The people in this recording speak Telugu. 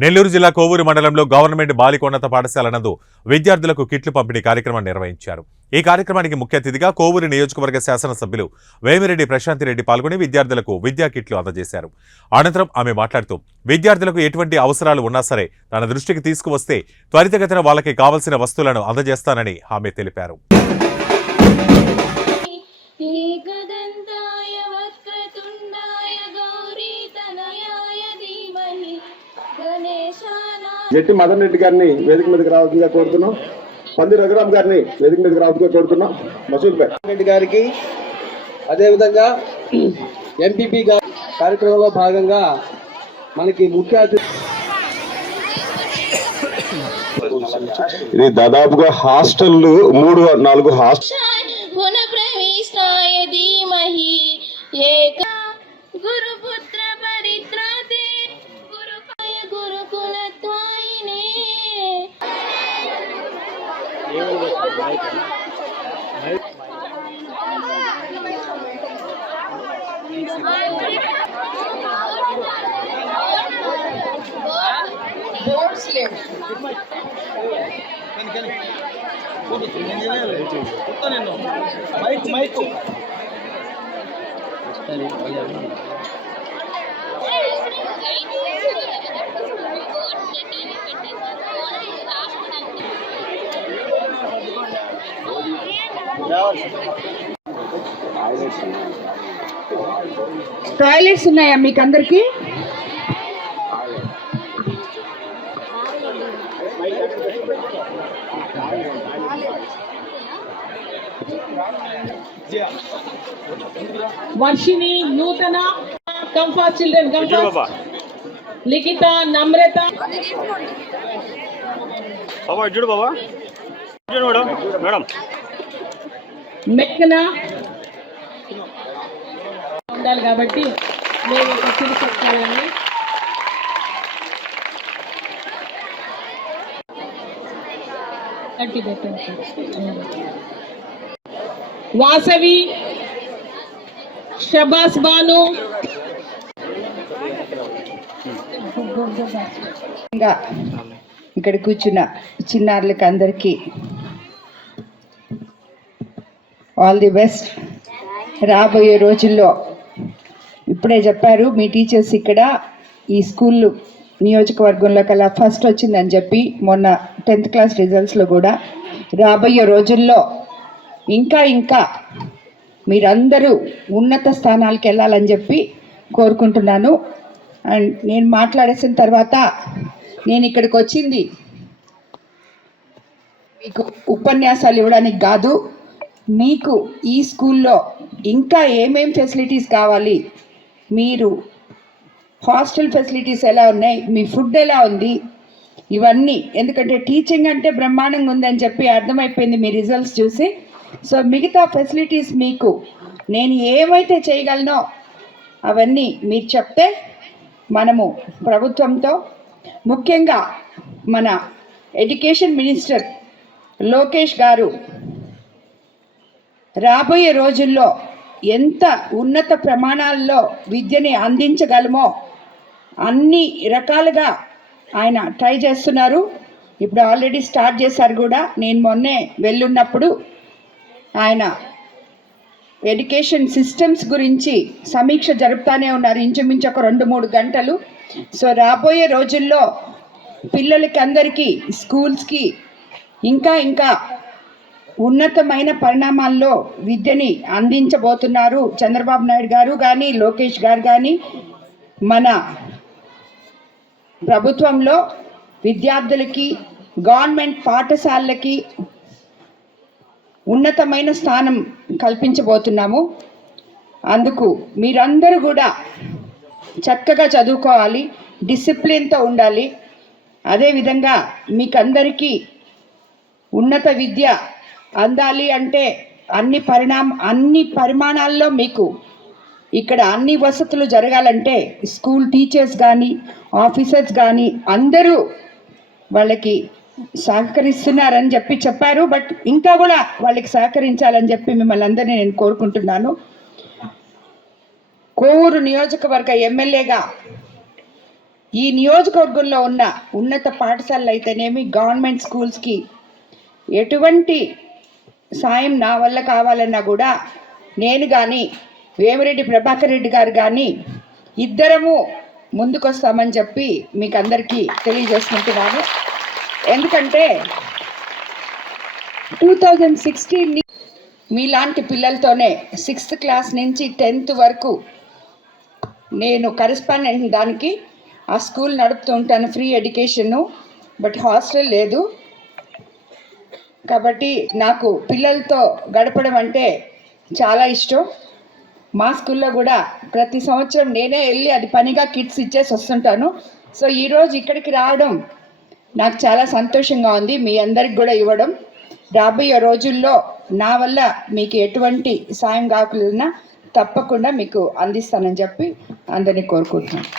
నెల్లూరు జిల్లా కోవూరు మండలంలో గవర్నమెంట్ బాలికోన్నత పాఠశాల నందు విద్యార్థులకు కిట్లు పంపిణీ కార్యక్రమం నిర్వహించారు. ఈ కార్యక్రమానికి ముఖ్య అతిథిగా కోవూరు నియోజకవర్గ శాసనసభ్యులు వేమిరెడ్డి ప్రశాంతిరెడ్డి పాల్గొని విద్యార్థులకు విద్యా కిట్లు అందజేశారు. అనంతరం ఆమె మాట్లాడుతూ విద్యార్థులకు ఎటువంటి అవసరాలు ఉన్నా సరే తన దృష్టికి తీసుకువస్తే త్వరితగతిన వాళ్ళకి కావలసిన వస్తువులను అందజేస్తానని ఆమె తెలిపారు. జట్టి మదన్ రెడ్డి గారిని వేదిక మీదకి రావాల్సిందిగా కోరుతున్నాం. పంది రఘురామ్ గారిని వేదిక మీదకి రావాల్సిందిగా కోరుతున్నాం. మసూద్ భాయ్ రెడ్డి గారికి అదేవిధంగా ఎంపీపీ గారి కార్యక్రమంలో భాగంగా మనకి ముఖ్య అతిథి ఇది దాదాపుగా హాస్టళ్లు 3-4 హాస్టల్ టాయిలెట్స్ ఉన్నాయా మీకు అందరికి? వర్షిని, నూతన, కంఫర్ట్ చిల్డ్రన్, కంఫర్ట్, లిఖిత, నమ్రత, మెక్కన ఉండాలి కాబట్టి మేము చెప్పాలని వాసవి, షబాస్ బాను, ఇక్కడ కూర్చున్న చిన్నారులకు అందరికీ ఆల్ ది బెస్ట్. రాబోయే రోజుల్లో ఇప్పుడే చెప్పారు మీ టీచర్స్ ఇక్కడ ఈ స్కూల్ నియోజకవర్గంలో కల్లా ఫస్ట్ వచ్చిందని చెప్పి మొన్న 10th క్లాస్ రిజల్ట్స్లో కూడా రాబోయే రోజుల్లో ఇంకా మీరందరూ ఉన్నత స్థానాలకు వెళ్ళాలని చెప్పి కోరుకుంటున్నాను. అండ్ నేను మాట్లాడేసిన తర్వాత నేను ఇక్కడికి వచ్చింది మీకు ఉపన్యాసాలు ఇవ్వడానికి కాదు, మీకు ఈ స్కూల్లో ఇంకా ఏమేం ఫెసిలిటీస్ కావాలి, మీరు హాస్టల్ ఫెసిలిటీస్ ఎలా ఉన్నాయి, మీ ఫుడ్ ఎలా ఉంది, ఇవన్నీ. ఎందుకంటే టీచింగ్ అంటే బ్రహ్మాండంగా ఉందని చెప్పి అర్థమైపోయింది మీ రిజల్ట్స్ చూసి. సో మిగతా ఫెసిలిటీస్ మీకు నేను ఏమైతే చేయగలనో అవన్నీ మీరు చెప్తే మనము ప్రభుత్వంతో, ముఖ్యంగా మన ఎడ్యుకేషన్ మినిస్టర్ లోకేష్ గారు రాబోయే రోజుల్లో ఎంత ఉన్నత ప్రమాణాల్లో విద్యని అందించగలమో అన్ని రకాలుగా ఆయన ట్రై చేస్తున్నారు. ఇప్పుడు ఆల్రెడీ స్టార్ట్ చేశారు కూడా. నేను మొన్నే వెళ్ళున్నప్పుడు ఆయన ఎడ్యుకేషన్ సిస్టమ్స్ గురించి సమీక్ష జరుపుతానే ఉన్నారు, ఇంచుమించు ఒక 2-3 గంటలు. సో రాబోయే రోజుల్లో పిల్లలకి అందరికీ స్కూల్స్కి ఇంకా ఉన్నతమైన పరిణామాల్లో విద్యని అందించబోతున్నారు చంద్రబాబు నాయుడు గారు కానీ లోకేష్ గారు కానీ. మన ప్రభుత్వంలో విద్యార్థులకి, గవర్నమెంట్ పాఠశాలలకి ఉన్నతమైన స్థానం కల్పించబోతున్నాము. అందుకు మీరందరూ కూడా చక్కగా చదువుకోవాలి, డిసిప్లిన్తో ఉండాలి. అదేవిధంగా మీకందరికీ ఉన్నత విద్య అందాలి అంటే అన్ని పరిమాణాల్లో మీకు ఇక్కడ అన్ని వసతులు జరగాలంటే స్కూల్ టీచర్స్ కానీ ఆఫీసర్స్ కానీ అందరూ వాళ్ళకి సహకరిస్తున్నారని చెప్పారు. బట్ ఇంకా కూడా వాళ్ళకి సహకరించాలని చెప్పి మిమ్మల్ని అందరినీ నేను కోవూరు నియోజకవర్గ ఎమ్మెల్యేగా ఈ నియోజకవర్గంలో ఉన్న ఉన్నత పాఠశాలలు అయితేనేమి గవర్నమెంట్ స్కూల్స్కి ఎటువంటి సాయం నా వల్ల కావాలన్నా కూడా నేను కానీ వేమిరెడ్డి ప్రభాకర్ రెడ్డి గారు కానీ ఇద్దరము ముందుకొస్తామని చెప్పి మీకు అందరికీ తెలియజేసుకుంటున్నాను. ఎందుకంటే 2016 మీలాంటి పిల్లలతోనే 6th క్లాస్ నుంచి 10th వరకు నేను కరెస్పాండెంట్ దానికి ఆ స్కూల్ నడుపుతూ ఉంటాను, ఫ్రీ ఎడ్యుకేషను, బట్ హాస్టల్ లేదు. కాబట్టి నాకు పిల్లలతో గడపడం అంటే చాలా ఇష్టం. మా స్కూల్లో కూడా ప్రతి సంవత్సరం నేనే వెళ్ళి అది పనిగా కిట్స్ ఇచ్చేసి వస్తుంటాను. సో ఈరోజు ఇక్కడికి రావడం నాకు చాలా సంతోషంగా ఉంది, మీ అందరికి కూడా ఇవ్వడం. రాబోయే రోజుల్లో నా వల్ల మీకు ఎటువంటి సాయం కావాలన్నా తప్పకుండా మీకు అందిస్తానని చెప్పి అందరినీ కోరుకుంటున్నాను.